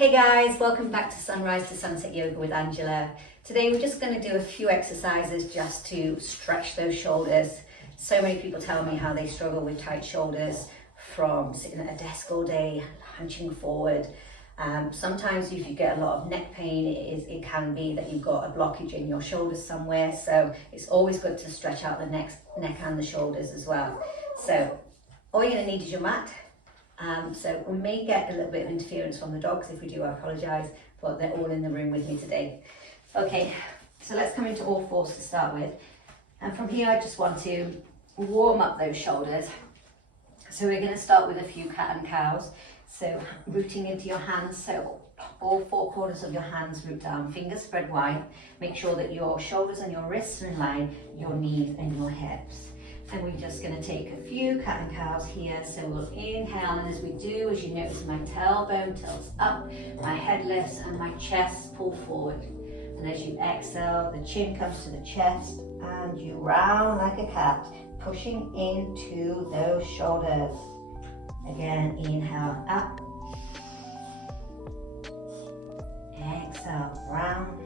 Hey guys, welcome back to Sunrise to Sunset Yoga with Angela. Today we're just going to do a few exercises just to stretch those shoulders. So many people tell me how they struggle with tight shoulders from sitting at a desk all day, hunching forward. Sometimes if you get a lot of neck pain, it can be that you've got a blockage in your shoulders somewhere. So it's always good to stretch out the neck and the shoulders as well. So all you're going to need is your mat. So we may get a little bit of interference from the dogs. If we do, I apologise, but they're all in the room with me today. Okay, so let's come into all fours to start with. And from here, I just want to warm up those shoulders. So we're going to start with a few cat and cows. So rooting into your hands, so all four corners of your hands root down, fingers spread wide. Make sure that your shoulders and your wrists are in line, your knees and your hips. And we're just going to take a few cat and cows here. So we'll inhale, and as we do, as you notice, my tailbone tilts up, my head lifts, and my chest pull forward. And as you exhale, the chin comes to the chest, and you round like a cat, pushing into those shoulders. Again, inhale up. Exhale, round.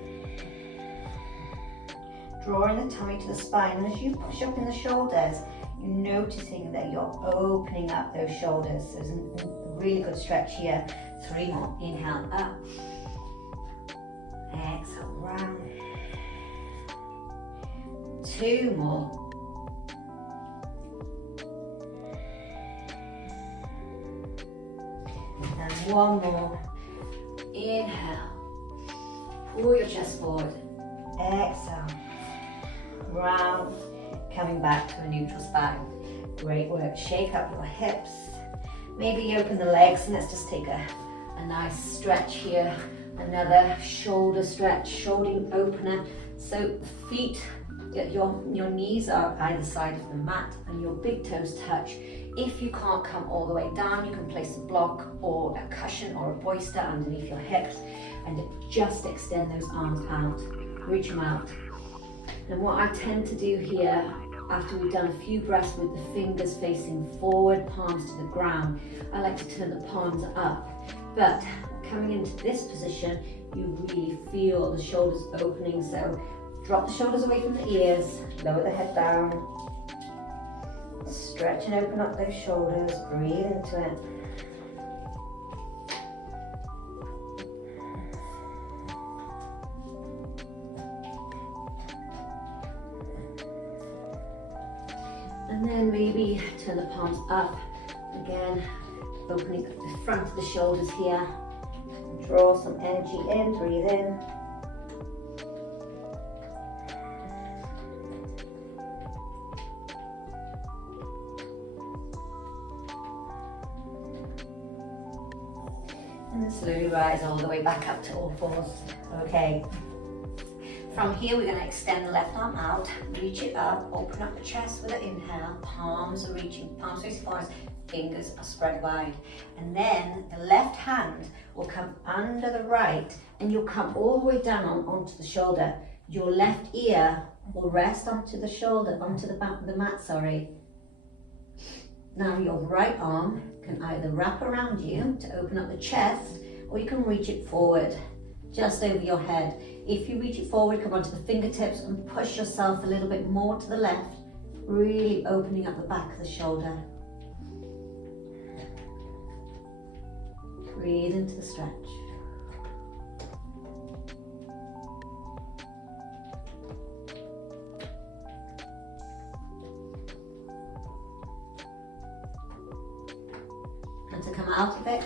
Drawing the tummy to the spine, and as you push up in the shoulders, you're noticing that you're opening up those shoulders. So there's a really good stretch here. 3 more. Inhale up. Exhale round. 2 more. And 1 more. Inhale. Pull your chest forward. Exhale. Round, coming back to a neutral spine. Great work. Shake up your hips. Maybe open the legs, and let's just take a nice stretch here. Another shoulder stretch, shoulder opener. So feet, your knees are either side of the mat and your big toes touch. If you can't come all the way down, you can place a block or a cushion or a bolster underneath your hips and just extend those arms out. Reach them out. And what I tend to do here, after we've done a few breaths with the fingers facing forward, palms to the ground, I like to turn the palms up. But coming into this position, you really feel the shoulders opening. So drop the shoulders away from the ears, lower the head down. Stretch and open up those shoulders, breathe into it. And then maybe turn the palms up. Again, opening up the front of the shoulders here. Draw some energy in, breathe in. And then slowly rise all the way back up to all fours. Okay. From here, we're going to extend the left arm out, reach it up, open up the chest with an inhale, palms are reaching, palms facing forward, fingers are spread wide. And then the left hand will come under the right, and you'll come all the way down onto the shoulder. Your left ear will rest onto the shoulder, onto the back of the mat, sorry. Now your right arm can either wrap around you to open up the chest, or you can reach it forward, just over your head. If you reach it forward, come onto the fingertips and push yourself a little bit more to the left, really opening up the back of the shoulder. Breathe into the stretch. And to come out of it,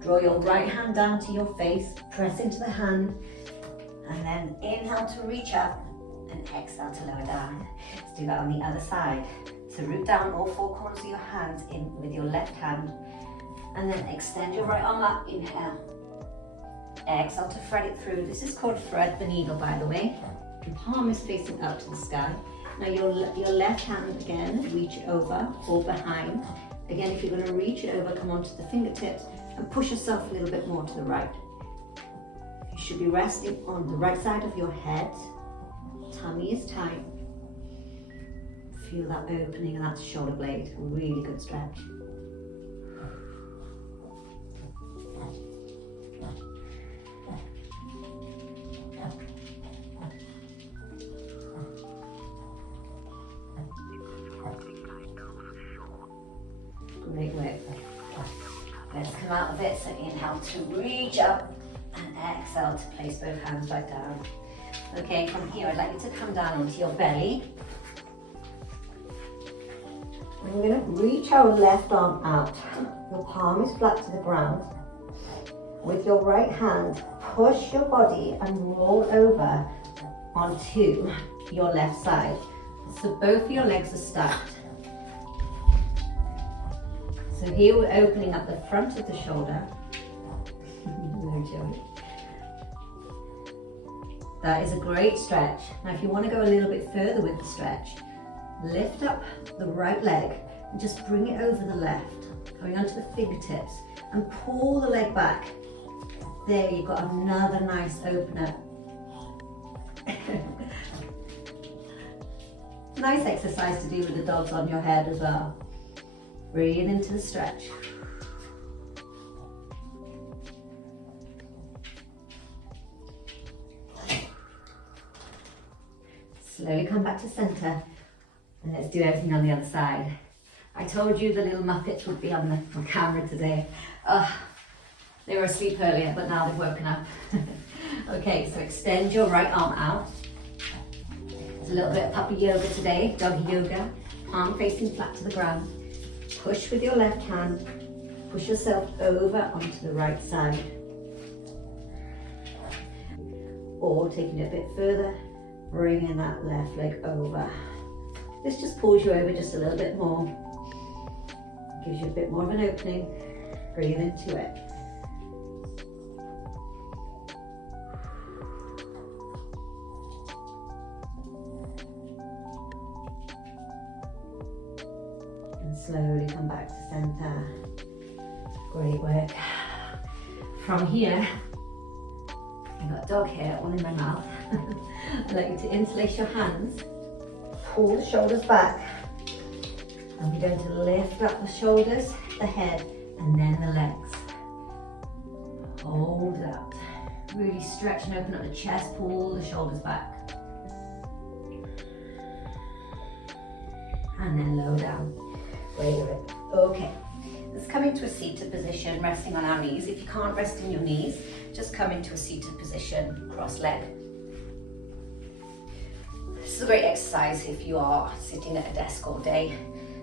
draw your right hand down to your face, press into the hand, and then inhale to reach up and exhale to lower down. Let's do that on the other side. So root down all 4 corners of your hands in with your left hand, and then extend your right arm up, inhale. Exhale to thread it through. This is called thread the needle, by the way. The palm is facing up to the sky. Now your left hand, again, reach it over or behind. Again, if you're going to reach it over, come onto the fingertips and push yourself a little bit more to the right. You should be resting on the right side of your head. Tummy is tight. Feel that opening of that shoulder blade. Really good stretch. Great work. Let's come out of it. So inhale to reach up and exhale to place both hands right down. Okay, from here I'd like you to come down onto your belly. I'm going to reach our left arm out. Your palm is flat to the ground. With your right hand, push your body and roll over onto your left side. So both of your legs are stacked. So here we're opening up the front of the shoulder. No joke. That is a great stretch. Now if you want to go a little bit further with the stretch, lift up the right leg and just bring it over the left, going onto the fingertips and pull the leg back. There, you've got another nice opener. Nice exercise to do with the dogs on your head as well. Breathe into the stretch. Slowly come back to center and let's do everything on the other side. I told you the little Muppets would be on the camera today. They were asleep earlier, but now they've woken up. Okay, so extend your right arm out. There's a little bit of puppy yoga today, doggy yoga. Palm facing flat to the ground. Push with your left hand. Push yourself over onto the right side. Or taking it a bit further, bringing that left leg over. This just pulls you over just a little bit more. Gives you a bit more of an opening. Breathe into it. And slowly come back to center. Great work. From here, I've got dog hair all in my mouth. I'd like you to interlace your hands, pull the shoulders back, and we're going to lift up the shoulders, the head, and then the legs. Hold that. Really stretch and open up the chest, pull the shoulders back. And then lower down. Great work. Okay, let's come into a seated position, resting on our knees. If you can't rest in your knees, just come into a seated position, cross-legged. This is a great exercise if you are sitting at a desk all day.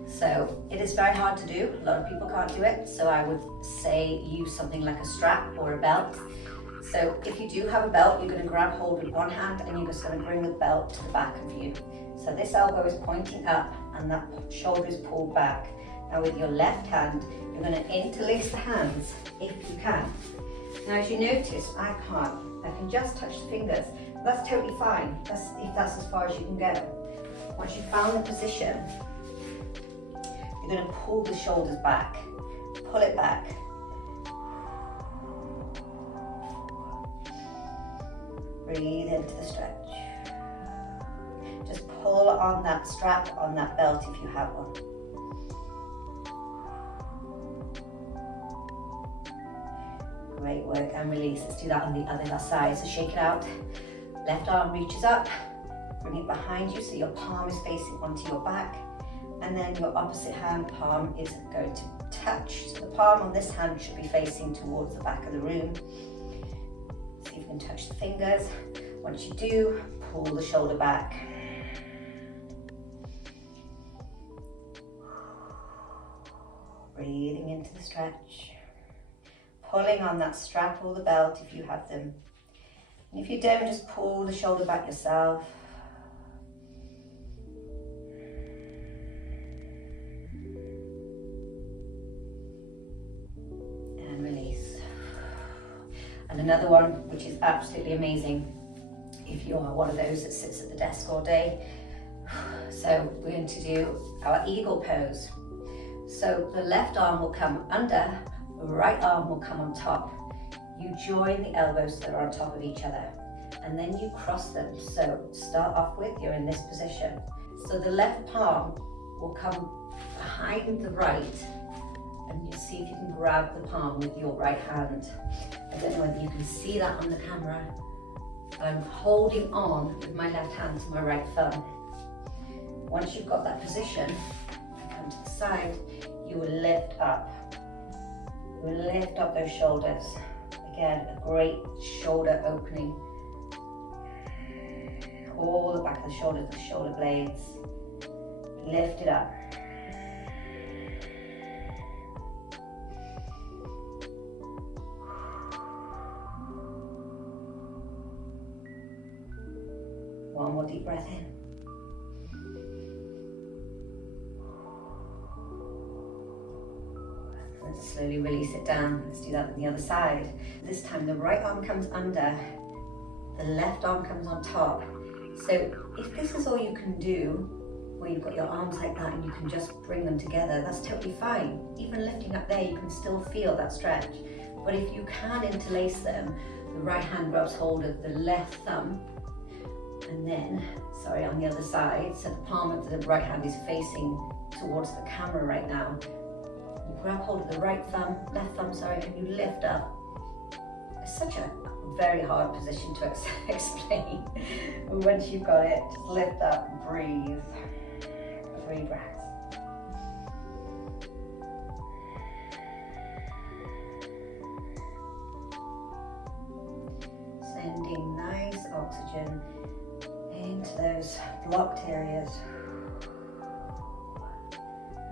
So it is very hard to do. A lot of people can't do it. So I would say use something like a strap or a belt. So if you do have a belt, you're going to grab hold with one hand and you're just going to bring the belt to the back of you. So this elbow is pointing up and that shoulder is pulled back. Now with your left hand, you're going to interlace the hands if you can. Now as you notice, I can't. I can just touch the fingers. That's totally fine. If that's as far as you can go. Once you've found the position, you're going to pull the shoulders back. Pull it back. Breathe into the stretch. Just pull on that strap, on that belt if you have one. Great work, and release. Let's do that on the other side. So shake it out. Left arm reaches up, bring it behind you so your palm is facing onto your back, and then your opposite hand palm is going to touch. So the palm on this hand should be facing towards the back of the room. See if you can touch the fingers. Once you do, pull the shoulder back. Breathing into the stretch. Pulling on that strap or the belt if you have them. And if you don't, just pull the shoulder back yourself. And release. And another one, which is absolutely amazing, if you are one of those that sits at the desk all day. So we're going to do our eagle pose. So the left arm will come under, the right arm will come on top. You join the elbows that are on top of each other and then you cross them. So start off with, you're in this position. So the left palm will come behind the right and you see if you can grab the palm with your right hand. I don't know whether you can see that on the camera. I'm holding on with my left hand to my right thumb. Once you've got that position, come to the side, you will lift up. You will lift up those shoulders. Again, a great shoulder opening. Pull the back of the shoulders, the shoulder blades. Lift it up. One more deep breath in. And just slowly release it down. Let's do that on the other side. This time the right arm comes under, the left arm comes on top. So if this is all you can do, where you've got your arms like that and you can just bring them together, that's totally fine. Even lifting up there, you can still feel that stretch. But if you can interlace them, the right hand grabs hold of the left thumb, and then, sorry, on the other side, so the palm of the right hand is facing towards the camera right now. You grab hold of the left thumb, and you lift up. It's such a very hard position to explain. But once you've got it, just lift up, breathe. 3 breaths. Sending nice oxygen into those blocked areas,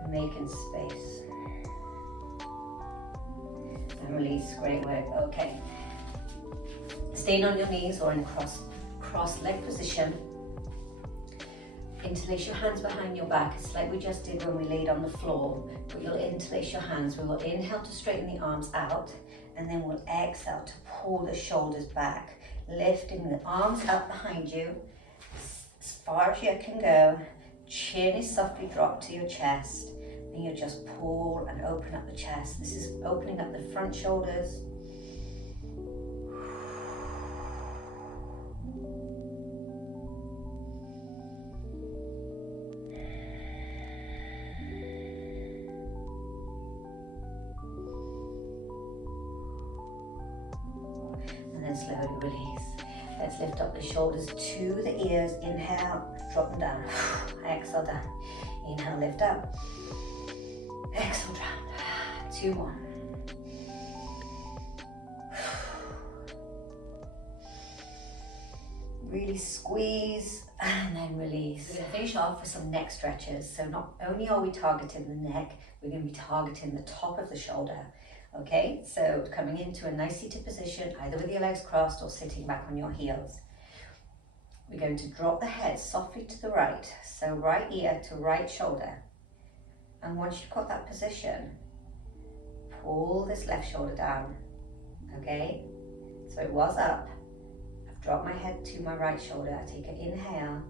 making space. And release, great work. Okay. Staying on your knees or in cross leg position. Interlace your hands behind your back. It's like we just did when we laid on the floor, but you'll interlace your hands. We will inhale to straighten the arms out, and then we'll exhale to pull the shoulders back, lifting the arms up behind you as far as you can go. Chin is softly dropped to your chest, and you just pull and open up the chest. This is opening up the front shoulders. Slowly release. Let's lift up the shoulders to the ears. Inhale, drop them down. Exhale down. Inhale, lift up. Exhale down. 2 more. Really squeeze and then release. We're going to finish off with some neck stretches. So not only are we targeting the neck, we're going to be targeting the top of the shoulder. Okay, so coming into a nice seated position, either with your legs crossed or sitting back on your heels. We're going to drop the head softly to the right, so right ear to right shoulder. And once you've got that position, pull this left shoulder down, okay? So it was up, I've dropped my head to my right shoulder, I take an inhale,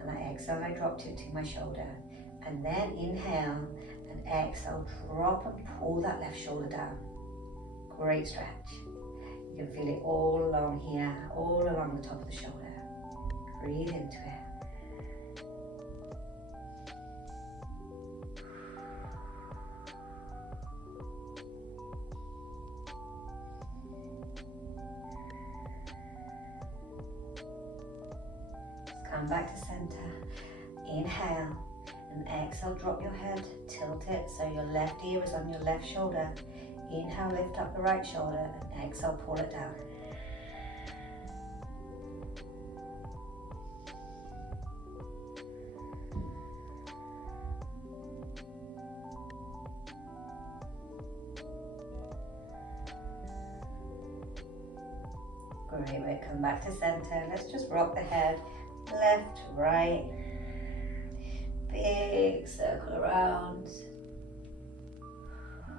and I exhale, I dropped it to my shoulder. And then inhale, and exhale, drop and pull that left shoulder down. Great stretch. You can feel it all along here, all along the top of the shoulder. Breathe into it. Let's come back to center. Inhale. And exhale, drop your head, tilt it so your left ear is on your left shoulder. Inhale, lift up the right shoulder, and exhale, pull it down. Great work, come back to center. Let's just rock the head, left, right. Big circle around,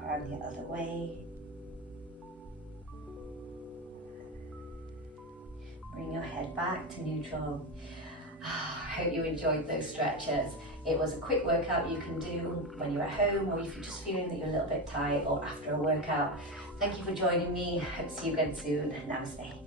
and the other way. Bring your head back to neutral. I hope you enjoyed those stretches. It was a quick workout you can do when you're at home, or if you're just feeling that you're a little bit tired, or after a workout. Thank you for joining me. Hope to see you again soon. Namaste.